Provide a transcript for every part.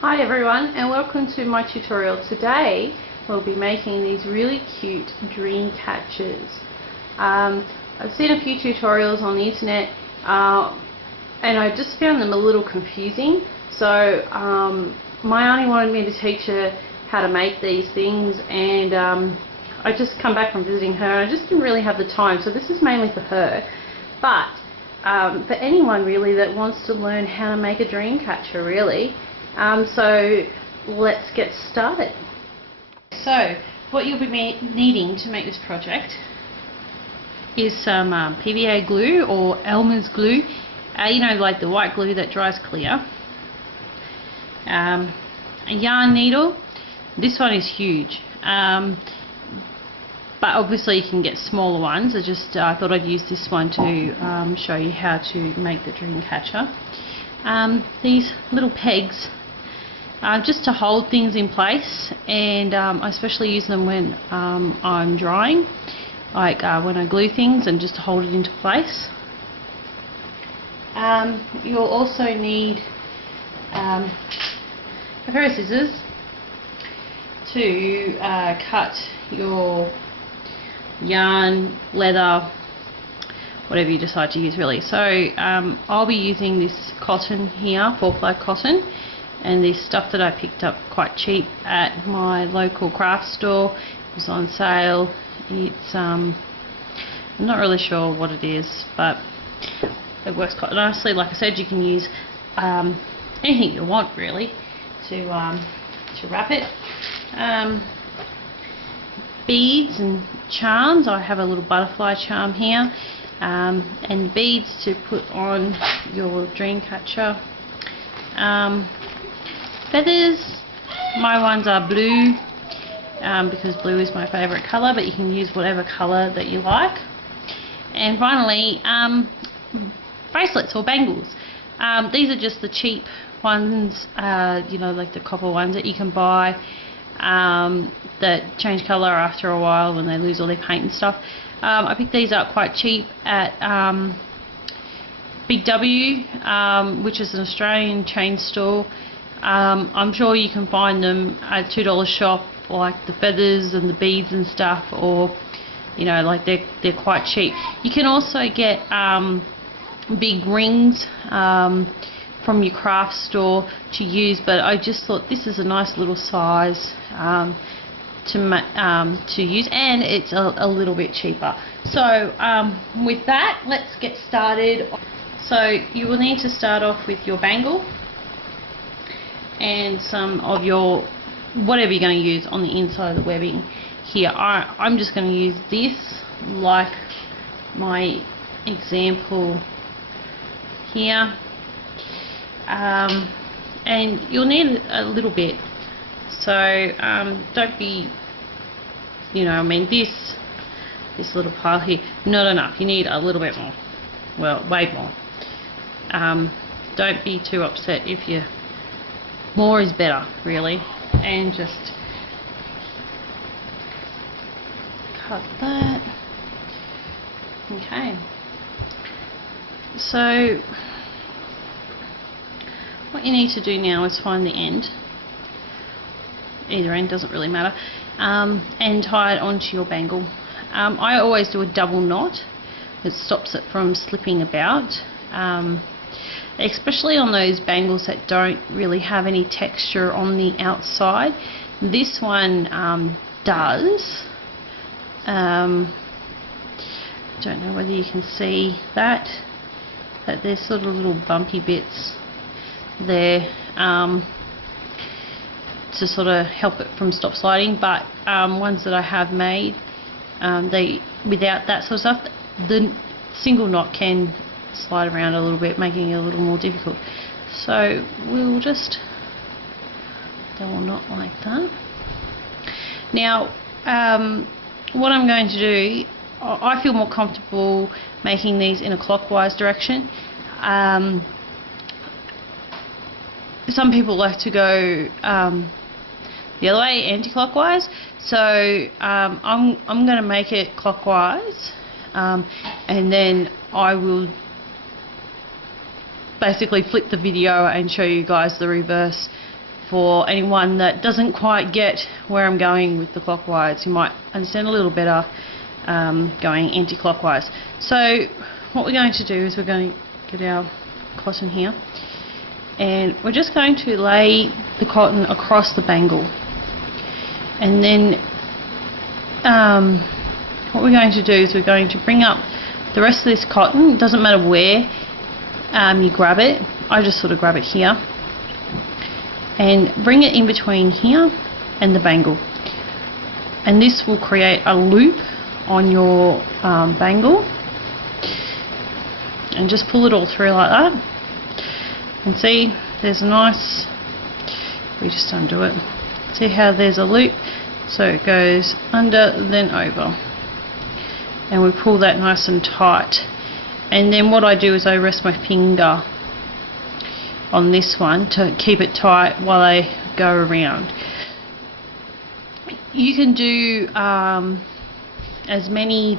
Hi everyone, and welcome to my tutorial. Today we'll be making these really cute dream catchers. I've seen a few tutorials on the internet and I just found them a little confusing, so my auntie wanted me to teach her how to make these things, and I just come back from visiting her and I just didn't really have the time, so this is mainly for her, but for anyone really that wants to learn how to make a dream catcher really. So let's get started. So what you'll be needing to make this project is some PVA glue or Elmer's glue, you know, like the white glue that dries clear, a yarn needle. This one is huge, but obviously you can get smaller ones. I thought I'd use this one to show you how to make the dream catcher. These little pegs, just to hold things in place, and I especially use them when I'm drying, like when I glue things, and just to hold it into place. You'll also need a pair of scissors to cut your yarn, leather, whatever you decide to use really. So I'll be using this cotton here, 4-ply cotton, and this stuff that I picked up quite cheap at my local craft store. It was on sale. It's I'm not really sure what it is, but it works quite nicely. Like I said, you can use anything you want really to wrap it. Beads and charms. I have a little butterfly charm here, and beads to put on your dream catcher. Feathers, my ones are blue, because blue is my favourite colour, but you can use whatever colour that you like. And finally, bracelets or bangles. These are just the cheap ones, you know, like the copper ones that you can buy, that change colour after a while when they lose all their paint and stuff. I picked these up quite cheap at Big W, which is an Australian chain store. I'm sure you can find them at $2 shop, like the feathers and the beads and stuff, or you know, like they're quite cheap. You can also get big rings from your craft store to use, but I just thought this is a nice little size to use, and it's a little bit cheaper. So with that, let's get started. So you will need to start off with your bangle and some of your whatever you're going to use on the inside of the webbing here. I'm just going to use this like my example here, and you'll need a little bit, so don't be, you know, I mean this little pile here, not enough. You need a little bit more, well, way more. Don't be too upset if you, more is better really. And just cut that. Okay, so what you need to do now is find the end, either end, doesn't really matter, and tie it onto your bangle. I always do a double knot. It stops it from slipping about, especially on those bangles that don't really have any texture on the outside. This one does. I don't know whether you can see that, but there's sort of little bumpy bits there to sort of help it from stop sliding, but ones that I have made, they, without that sort of stuff, the single knot can slide around a little bit, making it a little more difficult. So we'll just double knot like that. Now what I'm going to do, I feel more comfortable making these in a clockwise direction. Some people like to go the other way, anti-clockwise, so I'm going to make it clockwise, and then I will basically flip the video and show you guys the reverse for anyone that doesn't quite get where I'm going with the clockwise. You might understand a little better going anti-clockwise. So what we're going to do is we're going to get our cotton here, and we're just going to lay the cotton across the bangle, and then what we're going to do is we're going to bring up the rest of this cotton. It doesn't matter where you grab it. I just sort of grab it here and bring it in between here and the bangle, and this will create a loop on your bangle, and just pull it all through like that. And see, there's a nice, we just undo it, see how there's a loop, so it goes under then over, and we pull that nice and tight. And then what I do is I rest my finger on this one to keep it tight while I go around. You can do as many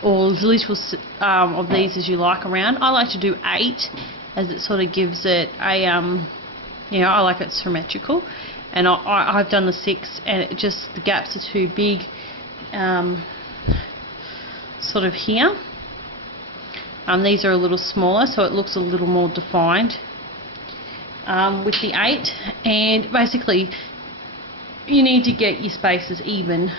or as little of these as you like around. I like to do 8, as it sort of gives it a you know, I like it symmetrical, and I've done the 6, and it just, the gaps are too big sort of here. These are a little smaller, so it looks a little more defined with the 8. And basically you need to get your spaces even.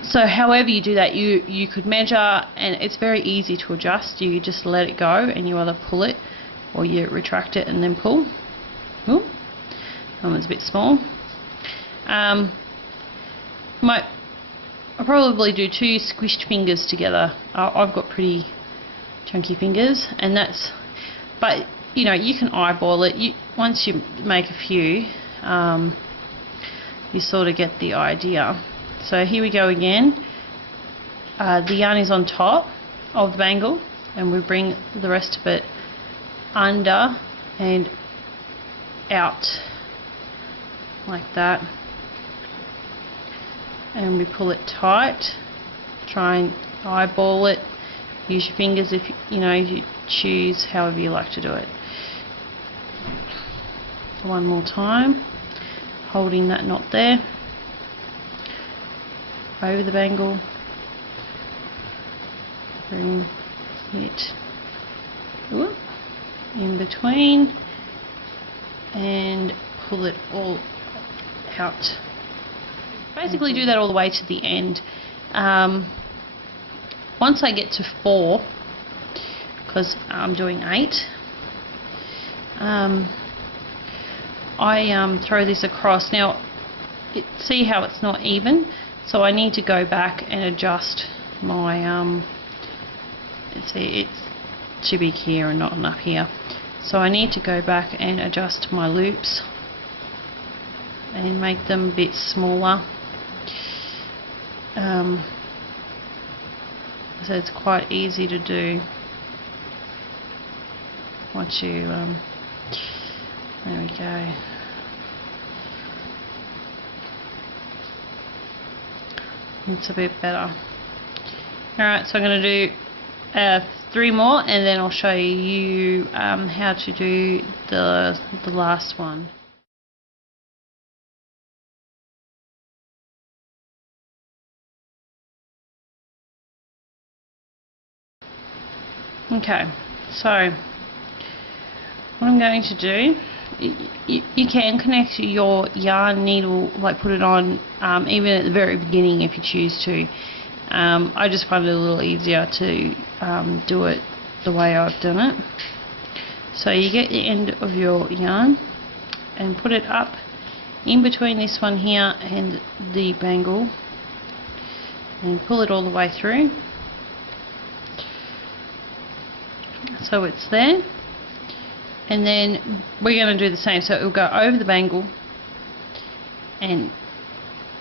So however you do that, you could measure, and it's very easy to adjust. You just let it go, and you either pull it or you retract it and then pull. Ooh, that one's a bit small. I'll probably do 2 squished fingers together. I've got pretty chunky fingers, and that's, but you know, you can eyeball it. Once you make a few, you sort of get the idea. So here we go again. The yarn is on top of the bangle, and we bring the rest of it under and out like that, and we pull it tight. Try and eyeball it. Use your fingers if you know, you choose however you like to do it. One more time, holding that knot there, over the bangle, bring it in between, and pull it all out. Basically do that all the way to the end. Once I get to 4, because I'm doing 8, I throw this across. Now see how it's not even, so I need to go back and adjust my see, it's too big here and not enough here, so I need to go back and adjust my loops and make them a bit smaller. So it's quite easy to do once you there we go. It's a bit better. Alright, so I'm going to do 3 more, and then I'll show you how to do the last one. Okay, so what I'm going to do, you can connect your yarn needle, like put it on even at the very beginning if you choose to. I just find it a little easier to do it the way I've done it. So you get the end of your yarn and put it up in between this one here and the bangle, and pull it all the way through. So it's there, and then we're going to do the same. So it will go over the bangle and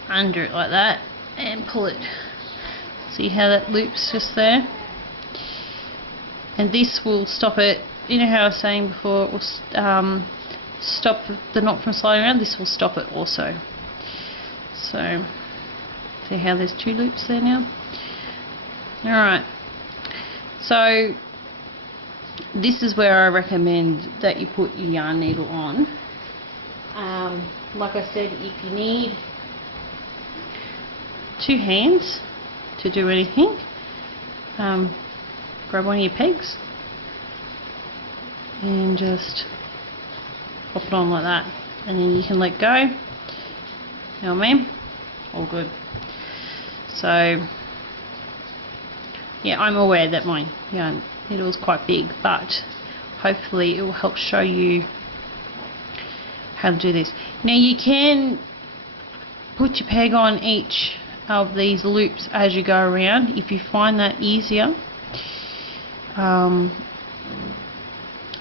under it like that, and pull it. See how that loops just there? And this will stop it. You know how I was saying before, it will stop the knot from sliding around. This will stop it also. So see how there's 2 loops there now? Alright, so this is where I recommend that you put your yarn needle on. Like I said, if you need 2 hands to do anything, grab one of your pegs and just pop it on like that, and then you can let go. You know what I mean? All good. So yeah, I'm aware that my yarn needle is quite big, but hopefully it will help show you how to do this. Now you can put your peg on each of these loops as you go around if you find that easier.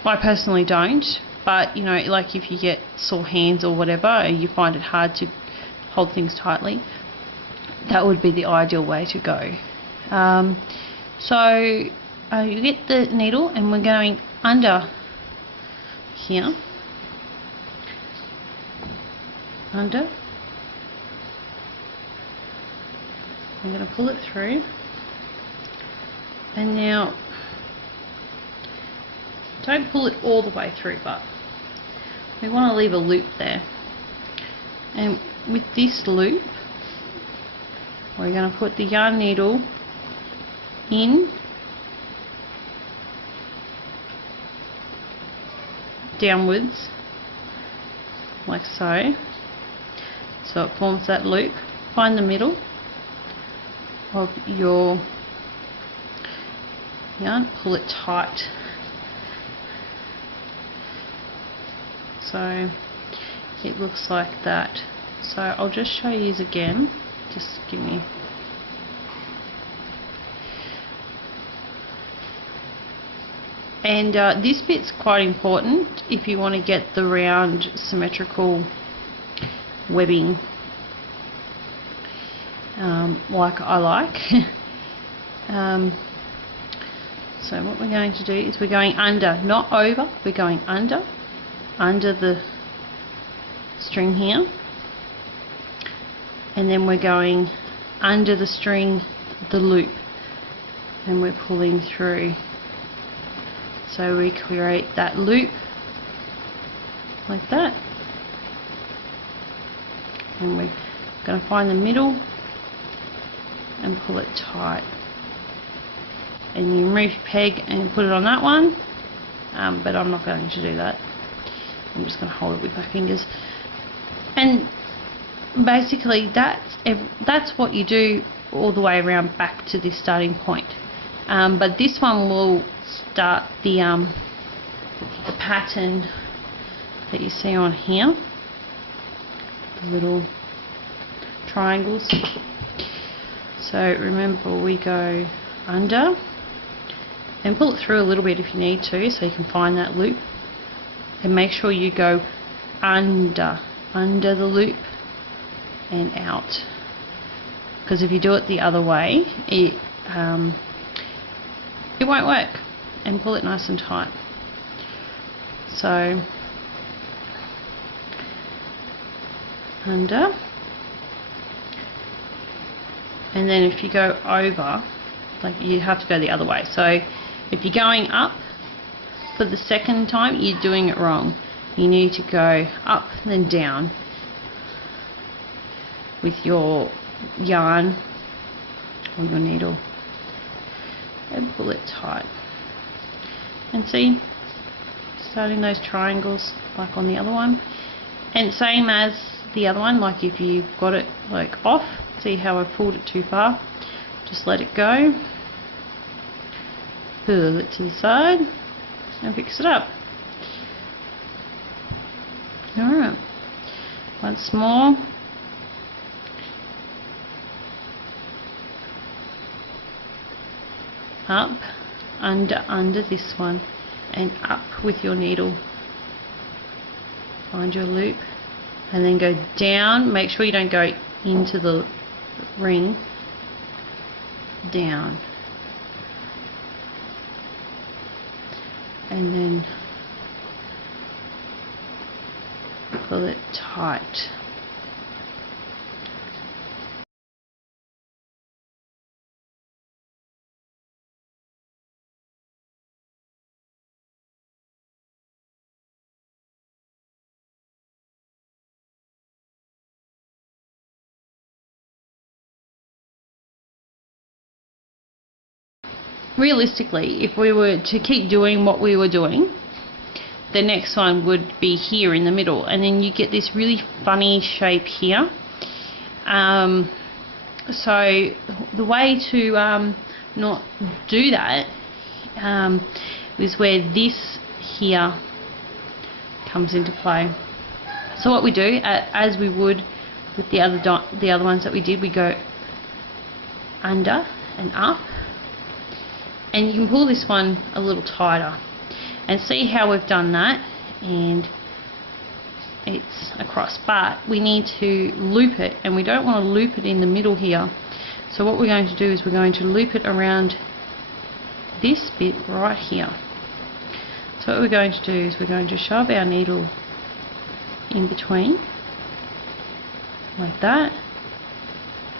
I personally don't, but you know, like if you get sore hands or whatever, or you find it hard to hold things tightly, that would be the ideal way to go. So you get the needle, and we're going under here, under. I'm going to pull it through, and now don't pull it all the way through, but we want to leave a loop there. And with this loop, we're going to put the yarn needle in, downwards, like so. So it forms that loop. Find the middle of your yarn, pull it tight. So it looks like that. So I'll just show you again. Just give me. And this bit's quite important if you want to get the round symmetrical webbing like I like. So what we're going to do is we're going under, not over, we're going under the string here, and then we're going under the string, the loop, and we're pulling through. So we create that loop like that, and we're going to find the middle and pull it tight, and you remove your peg and put it on that one, but I'm not going to do that. I'm just going to hold it with my fingers, and basically that's what you do all the way around back to this starting point. But this one will start the pattern that you see on here, the little triangles. So remember, we go under and pull it through a little bit if you need to, so you can find that loop, and make sure you go under the loop and out, because if you do it the other way, it won't work. And pull it nice and tight. So under, and then if you go over, like, you have to go the other way. So if you're going up for the second time, you're doing it wrong. You need to go up then down with your yarn or your needle, and pull it tight. And see, starting those triangles like on the other one, and same as the other one, like if you've got it like off, see how I pulled it too far, just let it go, pull it to the side and fix it up. Alright, once more, up, under this one, and up with your needle. Find your loop, and then go down. Make sure you don't go into the ring. Down, and then pull it tight. realistically, if we were to keep doing what we were doing, the next one would be here in the middle, and then you get this really funny shape here. So the way to not do that is where this here comes into play. So what we do, as we would with the other ones that we did, we go under and up, and you can pull this one a little tighter, and see how we've done that, and it's across, but we need to loop it, and we don't want to loop it in the middle here. So what we're going to do is we're going to loop it around this bit right here. So what we're going to do is we're going to shove our needle in between like that,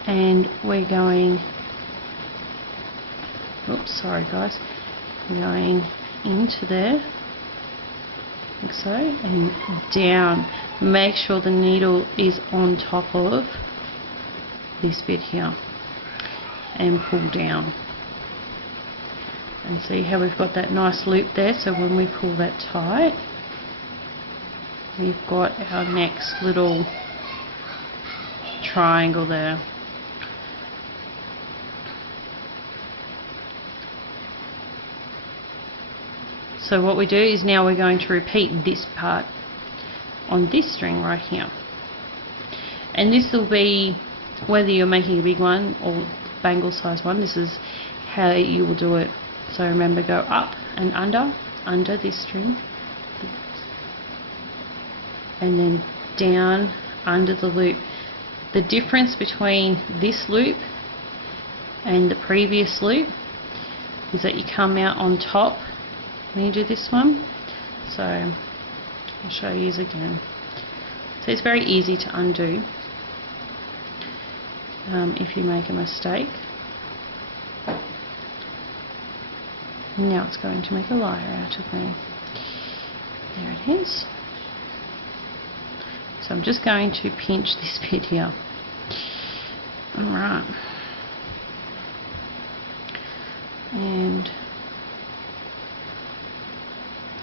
and we're going, oops, sorry guys, we're going into there like so, and down. Make sure the needle is on top of this bit here, and pull down, and see how we've got that nice loop there. So when we pull that tight, we've got our next little triangle there. So what we do is now we're going to repeat this part on this string right here, and this will be, whether you're making a big one or bangle size one, this is how you will do it. So remember, go up and under this string, and then down under the loop. The difference between this loop and the previous loop is that you come out on top when you do this one. So I'll show you again. So it's very easy to undo if you make a mistake. Now it's going to make a liar out of me. There it is. So I'm just going to pinch this bit here. Alright. And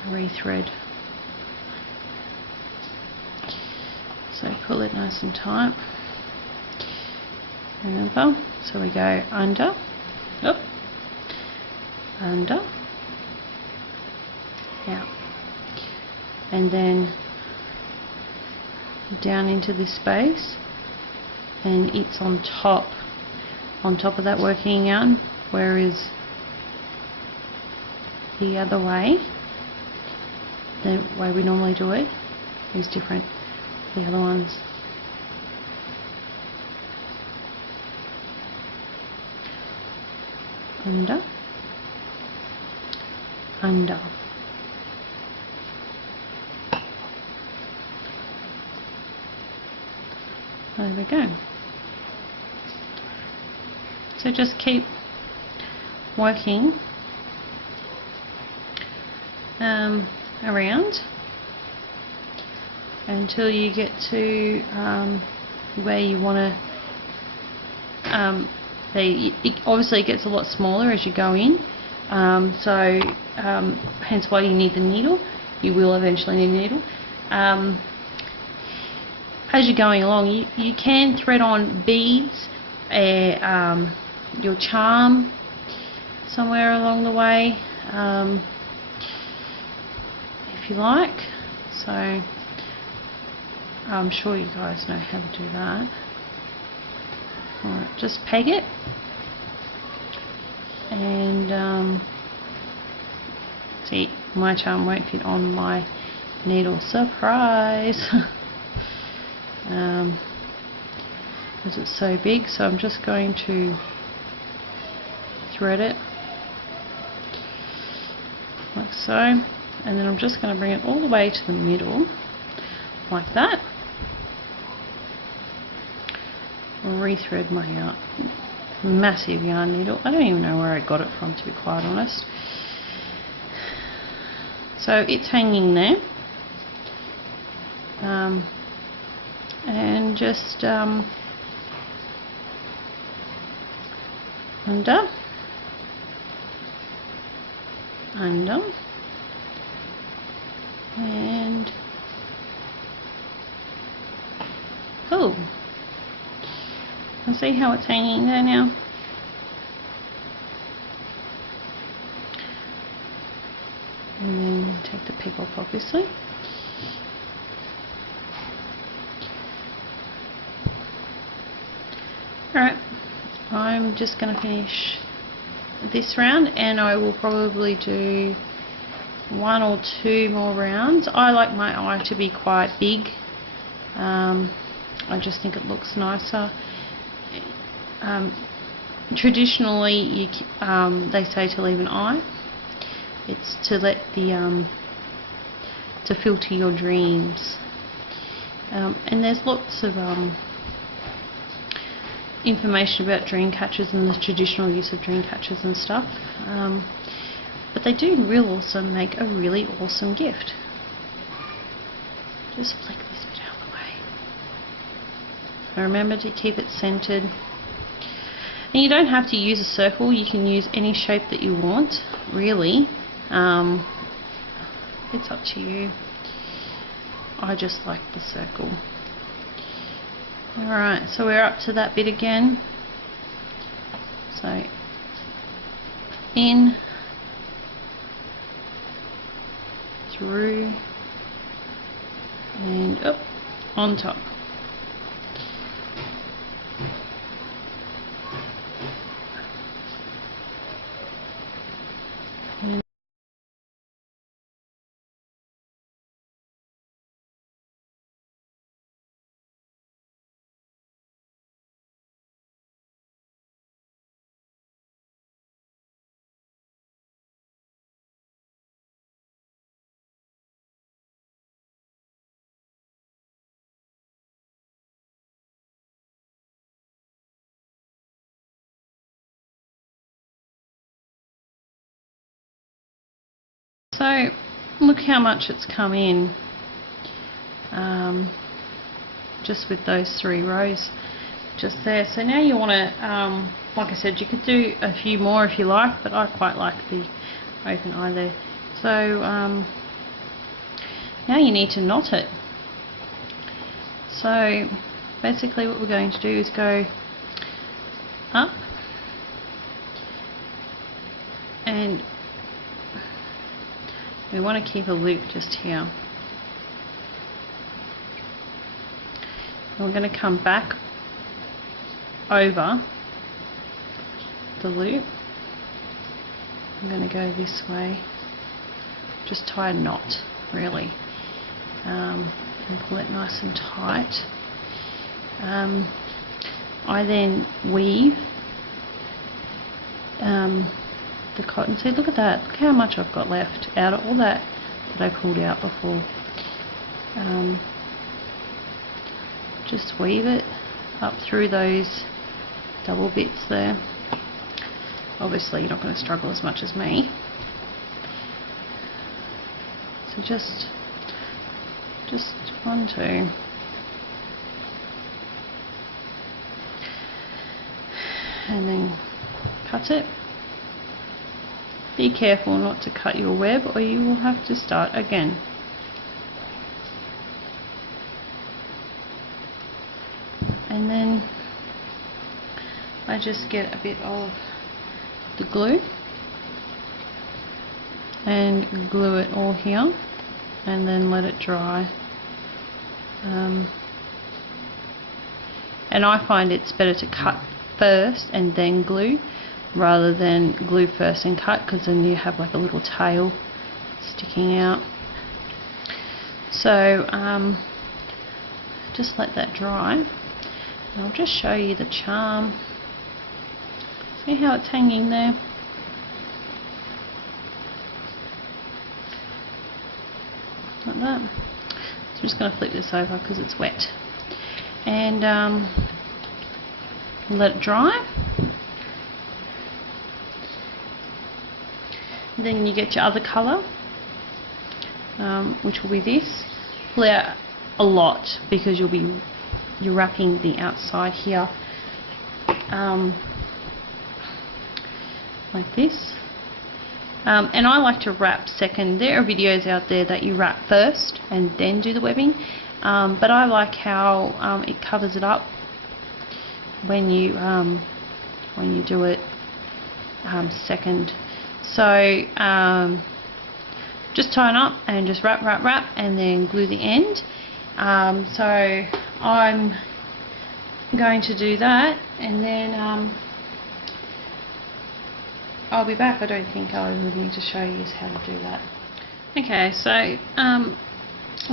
rethread. So pull it nice and tight. Remember, so we go under, up, under, out, and then down into this space, and it's on top of that working yarn, whereas the other way, the way we normally do it, is different. The other ones. Under, under. There we go. So just keep working around until you get to where you want to. Obviously it gets a lot smaller as you go in, so hence why you need the needle. You will eventually need a needle. As you're going along, you can thread on beads, your charm somewhere along the way, if you like. So I'm sure you guys know how to do that. Alright, just peg it, and see, my charm won't fit on my needle. Surprise! Because it's so big, so I'm just going to thread it like so, and then I'm just going to bring it all the way to the middle like that. Rethread my yarn, massive yarn needle. I don't even know where I got it from, to be quite honest. So it's hanging there, and just under, under, and cool. See how it's hanging there now? And then take the peg off, obviously. Alright, I'm just going to finish this round, and I will probably do 1 or 2 more rounds. I like my eye to be quite big. I just think it looks nicer. Traditionally, they say to leave an eye. It's to let the to filter your dreams. And there's lots of information about dream catchers and the traditional use of dream catchers and stuff. But they do make a really awesome gift. Just flick this bit out of the way. And remember to keep it centered. And you don't have to use a circle, you can use any shape that you want, really. It's up to you. I just like the circle. Alright, so we're up to that bit again. So, in, through, and up, on top. So look how much it's come in, just with those 3 rows just there. So now you want to, like I said, you could do a few more if you like, but I quite like the open eye there. So now you need to knot it. So basically what we're going to do is go up and we want to keep a loop just here. And we're going to come back over the loop. I'm going to go this way. Just tie a knot, really, and pull it nice and tight. I then weave the cotton. See, look at that. Look how much I've got left out of all that I pulled out before. Just weave it up through those double bits there. Obviously you're not going to struggle as much as me. So just 1, 2. And then cut it. Be careful not to cut your web or you will have to start again. And then I just get a bit of the glue and glue it all here and then let it dry. And I find it's better to cut first and then glue rather than glue first and cut, because then you have like a little tail sticking out. So just let that dry, and I'll just show you the charm. See how it's hanging there? Like that. So I'm just going to flip this over because it's wet, and let it dry. Then you get your other colour, which will be this. Pull out a lot because you're wrapping the outside here like this, And I like to wrap second. There are videos out there that you wrap first and then do the webbing, but I like how it covers it up when you do it second. So just tie it up and just wrap, and then glue the end. So I'm going to do that, and then I'll be back. I don't think I would need to show you how to do that. Okay, so I'm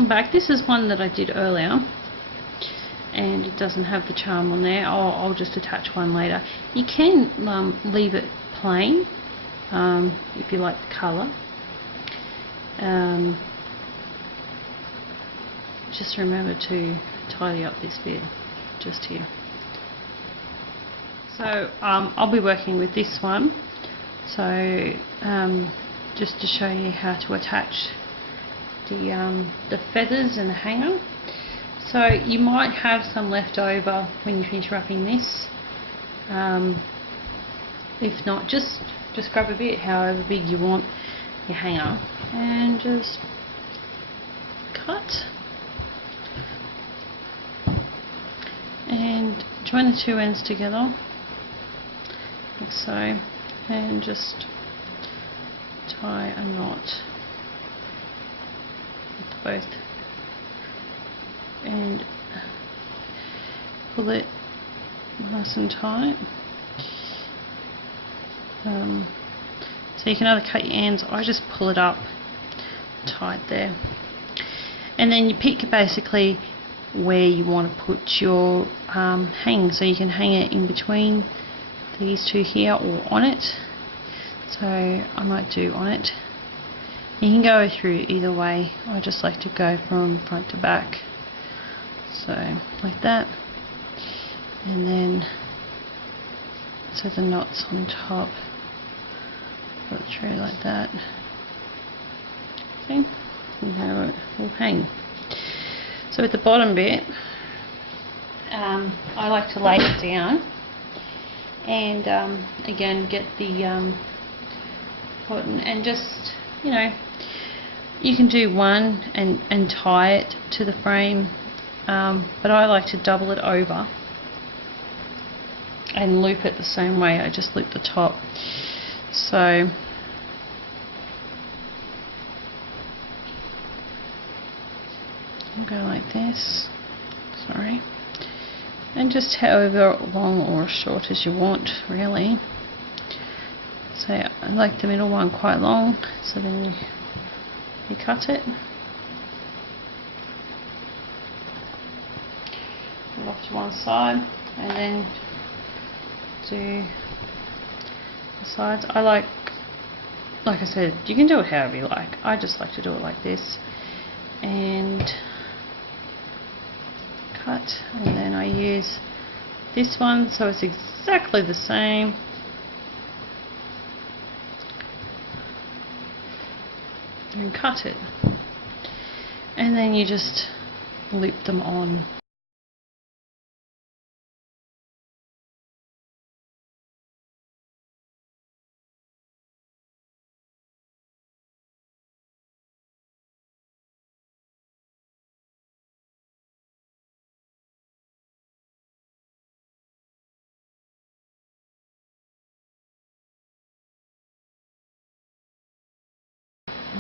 back. This is one that I did earlier, and it doesn't have the charm on there. I'll just attach one later. You can leave it plain if you like the colour. Just remember to tidy up this bit just here. So I'll be working with this one. So just to show you how to attach the feathers and the hanger. So you might have some left over when you finish wrapping this. If not, just grab a bit, however big you want your hanger, and just cut and join the two ends together like so, and just tie a knot with both, and pull it nice and tight. So you can either cut your ends, I just pull it up tight there, and then you pick basically where you want to put your hang. So you can hang it in between these two here or on it. So I might do on it. You can go through either way. I just like to go from front to back. So like that, and then so the knot's on top. Put it through like that. See? And how it will hang. So at the bottom bit, I like to lay it down, and again get the cotton, and just, you know, you can do one and tie it to the frame, but I like to double it over and loop it the same way. I just loop the top. So I'll go like this, sorry, and just however long or short as you want, really. So I like the middle one quite long, so then you cut it off to one side, and then do the sides. I like I said, you can do it however you like. I just like to do it like this, and cut, and then I use this one so it's exactly the same, and cut it, and then you just loop them on.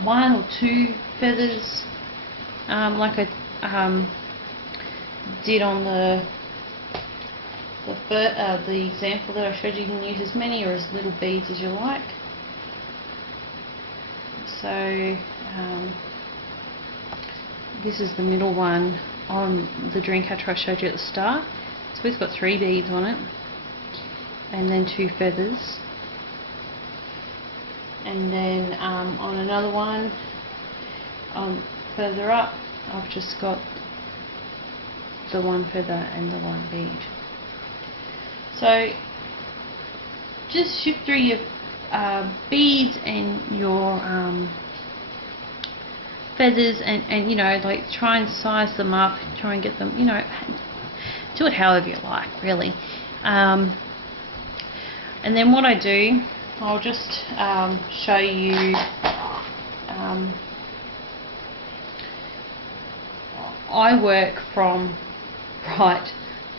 One or two feathers, like I did on the example that I showed you. You can use as many or as little beads as you like. So this is the middle one on the dreamcatcher I showed you at the start. So it's got 3 beads on it, and then 2 feathers. And then on another one, further up, I've just got the 1 feather and the 1 bead. So just shift through your beads and your feathers, and you know, like, try and size them up, try and get them, you know, do it however you like, really. And then what I do I'll just show you. I work from right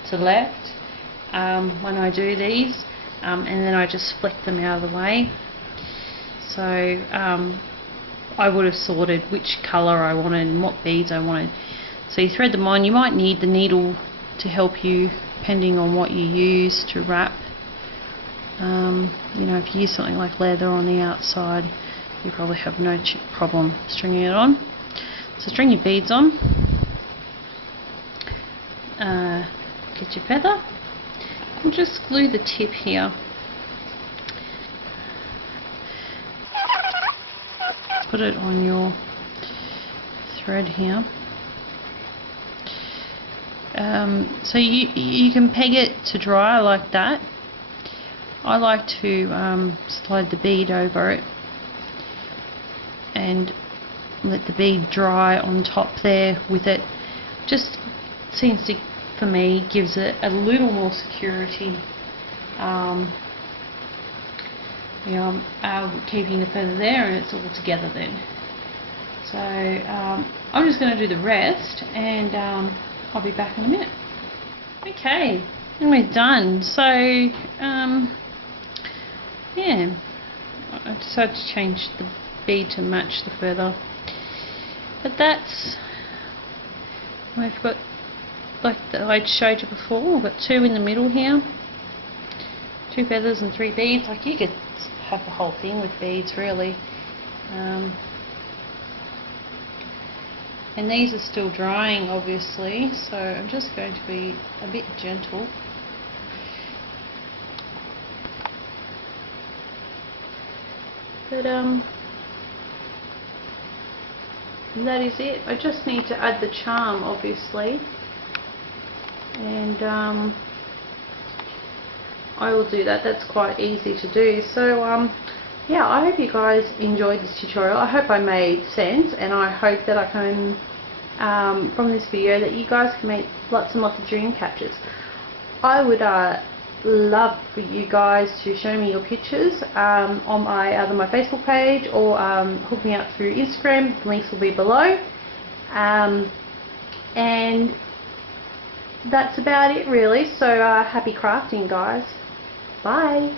to left when I do these, and then I just flick them out of the way. So I would have sorted which colour I wanted and what beads I wanted. So you thread them on. You might need the needle to help you depending on what you use to wrap. You know, if you use something like leather on the outside, you probably have no problem stringing it on. So string your beads on. Get your feather. We'll just glue the tip here. Put it on your thread here. So you can peg it to dry like that. I like to slide the bead over it and let the bead dry on top there with it. Just seems to, for me, gives it a little more security. You know, keeping the feather there and it's all together then. So I'm just going to do the rest, and I'll be back in a minute. Okay, and we're done. So yeah, I decided to change the bead to match the feather, but that's, we've got, like I showed you before, we've got 2 in the middle here, 2 feathers and 3 beads. Like, you could have the whole thing with beads really. And these are still drying obviously, so I'm just going to be a bit gentle. But that is it. I just need to add the charm obviously, and I will do that. That's quite easy to do. So yeah, I hope you guys enjoyed this tutorial. I hope I made sense, and I hope that I can from this video that you guys can make lots and lots of dream catchers. I would love for you guys to show me your pictures on either my Facebook page or hook me up through Instagram. The links will be below. And that's about it really. So happy crafting, guys. Bye.